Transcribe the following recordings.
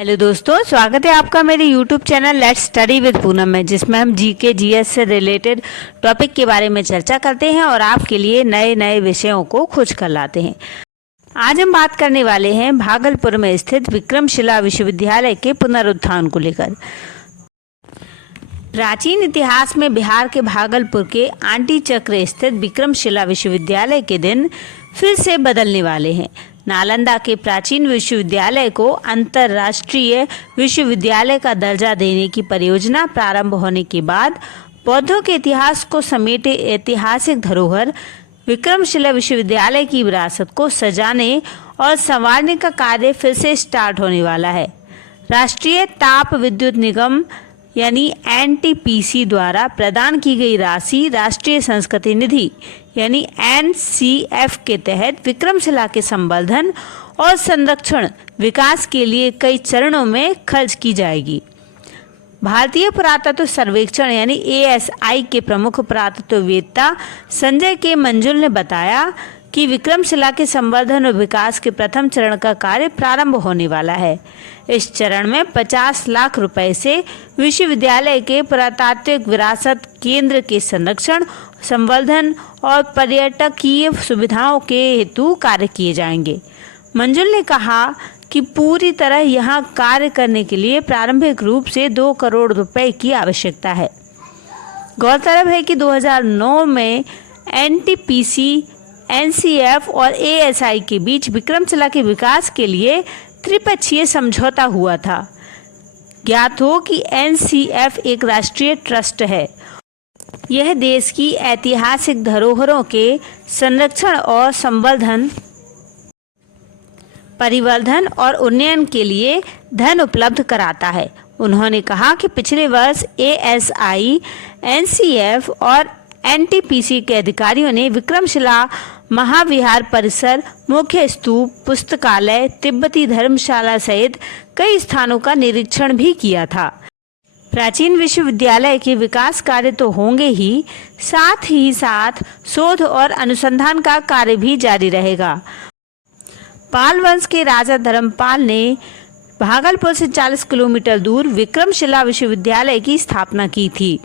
Hello दोस्तों, स्वागत है आपका मेरे YouTube channel let's study with Poonam में, जिसमें हम जीके जीएस से रिलेटेड टॉपिक के बारे में चर्चा करते हैं और आपके लिए नए नए विषयों को खोज कर लाते हैं। आज हम बात करने वाले हैं भागलपुर में स्थित विक्रमशिला विश्वविद्यालय के पुनरुत्थान को लेकर। प्राचीन इतिहास में बिहार के भागलपुर के आंटी चक्र स्थित विक्रमशिला विश्वविद्यालय के दिन फिर से बदलने वाले हैं। नालंदा के प्राचीन विश्वविद्यालय को अंतर्राष्ट्रीय विश्वविद्यालय का दर्जा देने की परियोजना प्रारंभ होने के बाद बौद्धों के इतिहास को समेटे ऐतिहासिक धरोहर विक्रमशिला विश्वविद्यालय की विरासत को सजाने और संवारने का कार्य फिर से स्टार्ट होने वाला है। राष्ट्रीय ताप विद्युत निगम यानी एनटीपीसी द्वारा प्रदान की गई राशि राष्ट्रीय संस्कृति निधि यानी एनसीएफ के तहत विक्रमशिला के संवर्धन और संरक्षण विकास के लिए कई चरणों में खर्च की जाएगी। भारतीय पुरातत्व सर्वेक्षण यानी एएसआई के प्रमुख पुरातत्ववेत्ता संजय के मंजुल ने बताया कि विक्रमशिला के संवर्धन और विकास के प्रथम चरण का कार्य प्रारंभ होने वाला है। इस चरण में 50 लाख रुपए से विश्वविद्यालय के पुरातात्विक विरासत केंद्र के संरक्षण, संवर्धन और पर्यटकीय सुविधाओं के हेतु कार्य किए जाएंगे। मंजुल ने कहा कि पूरी तरह यहां कार्य करने के लिए प्रारंभिक रूप से 2 करोड़ रुपए की आवश्यकता है। गौरतलब है कि 2009 में एनटीपीसी, एनसीएफ और एएसआई के बीच विक्रमशिला के विकास के लिए त्रिपक्षीय समझौता हुआ था। ज्ञात हो कि एनसीएफ एक राष्ट्रीय ट्रस्ट है। यह देश की ऐतिहासिक धरोहरों के संरक्षण और संवर्धन, परिवर्धन और उन्नयन के लिए धन उपलब्ध कराता है। उन्होंने कहा कि पिछले वर्ष एएसआई, एनसीएफ और एनटीपीसी के अधिकारियों ने विक्रमशिला महाविहार परिसर, मुख्य स्तूप, पुस्तकालय, तिब्बती धर्मशाला सहित कई स्थानों का निरीक्षण भी किया था। प्राचीन विश्वविद्यालय के विकास कार्य तो होंगे ही साथ शोध और अनुसंधान का कार्य भी जारी रहेगा। पाल वंश के राजा धर्मपाल ने भागलपुर से 40 किलोमीटर दूर विक्रमशिला विश्वविद्यालय की स्थापना की थी,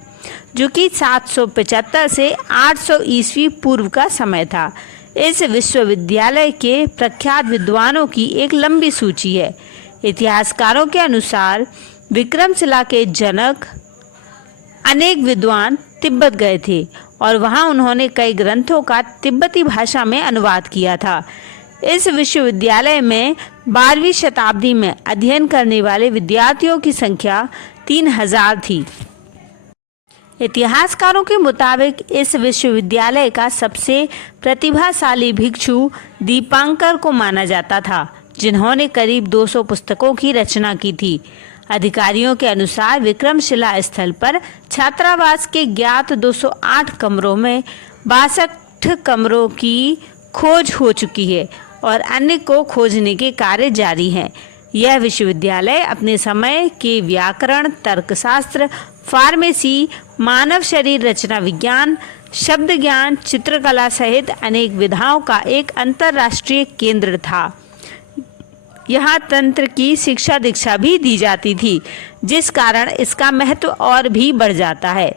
जो कि 775 से 800 ईस्वी पूर्व का समय था। इस विश्वविद्यालय के प्रख्यात विद्वानों की एक लंबी सूची है। इतिहासकारों के अनुसार विक्रमशिला के जनक अनेक विद्वान तिब्बत गए थे और वहां उन्होंने कई ग्रंथों का तिब्बती भाषा में अनुवाद किया था। इस विश्वविद्यालय में 12वीं शताब्दी में अध्ययन करने वाले विद्यार्थियों की संख्या 3000 थी। इतिहासकारों के मुताबिक इस विश्वविद्यालय का सबसे प्रतिभाशाली भिक्षु दीपांकर को माना जाता था, जिन्होंने करीब 200 पुस्तकों की रचना की थी। अधिकारियों के अनुसार विक्रमशिला स्थल पर छात्रावास के ज्ञात 208 कमरों में 62 कमरों की खोज हो चुकी है और अन्य को खोजने के कार्य जारी हैं। यह विश्वविद्यालय अपने समय के व्याकरण, तर्कशास्त्र, फार्मेसी, मानव शरीर रचना विज्ञान, शब्द ज्ञान, चित्रकला सहित अनेक विधाओं का एक अंतर्राष्ट्रीय केंद्र था। यहाँ तंत्र की शिक्षा दीक्षा भी दी जाती थी, जिस कारण इसका महत्व और भी बढ़ जाता है।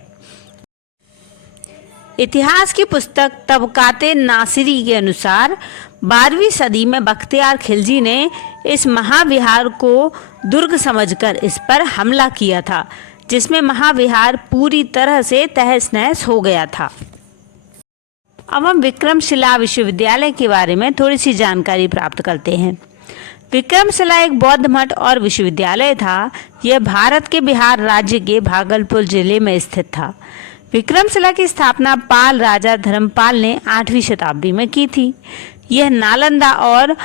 इतिहास की पुस्तक तबकाते नासिरी के अनुसार 12वीं सदी में बख्तियार खिलजी ने इस महाविहार को दुर्ग समझकर इस पर हमला किया था, जिसमें महाविहार पूरी तरह से तहस नहस हो गया था। अब हम विक्रमशिला विश्वविद्यालय के बारे में थोड़ी सी जानकारी प्राप्त करते हैं। विक्रमशिला एक बौद्ध मठ और विश्वविद्यालय था। यह भारत के बिहार राज्य के भागलपुर जिले में स्थित था। विक्रमशिला की स्थापना पाल राजा धर्मपाल ने 8वीं शताब्दी में की थी। यह नालंदा और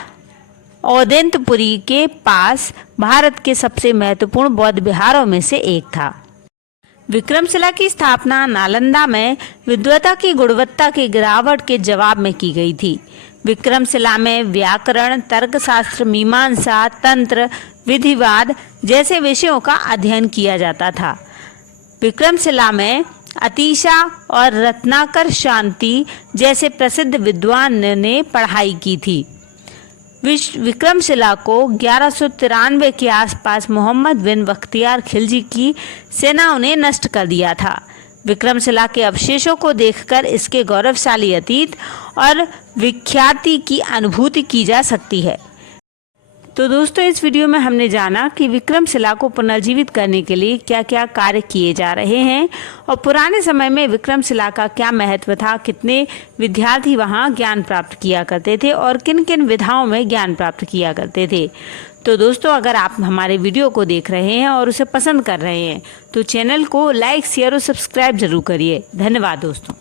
औदेंतपुरी के पास भारत के सबसे महत्वपूर्ण बौद्ध विहारों में से एक था। विक्रमशिला की स्थापना नालंदा में विद्वता की गुणवत्ता की गिरावट के जवाब में की गई थी। विक्रमशिला में व्याकरण, तर्कशास्त्र, मीमांसा, तंत्र, विधिवाद जैसे विषयों का अध्ययन किया जाता था। विक्रमशिला में अतीशा और रत्नाकर शांति जैसे प्रसिद्ध विद्वान ने पढ़ाई की थी। विक्रमशिला को 1193 के आसपास मोहम्मद बिन बख्तियार खिलजी की सेनाओं ने नष्ट कर दिया था। विक्रमशिला के अवशेषों को देखकर इसके गौरवशाली अतीत और विख्याति की अनुभूति की जा सकती है। तो दोस्तों, इस वीडियो में हमने जाना कि विक्रमशिला को पुनर्जीवित करने के लिए क्या क्या कार्य किए जा रहे हैं और पुराने समय में विक्रमशिला का क्या महत्व था, कितने विद्यार्थी वहां ज्ञान प्राप्त किया करते थे और किन किन विधाओं में ज्ञान प्राप्त किया करते थे। तो दोस्तों, अगर आप हमारे वीडियो को देख रहे हैं और उसे पसंद कर रहे हैं तो चैनल को लाइक, शेयर और सब्सक्राइब जरूर करिए। धन्यवाद दोस्तों।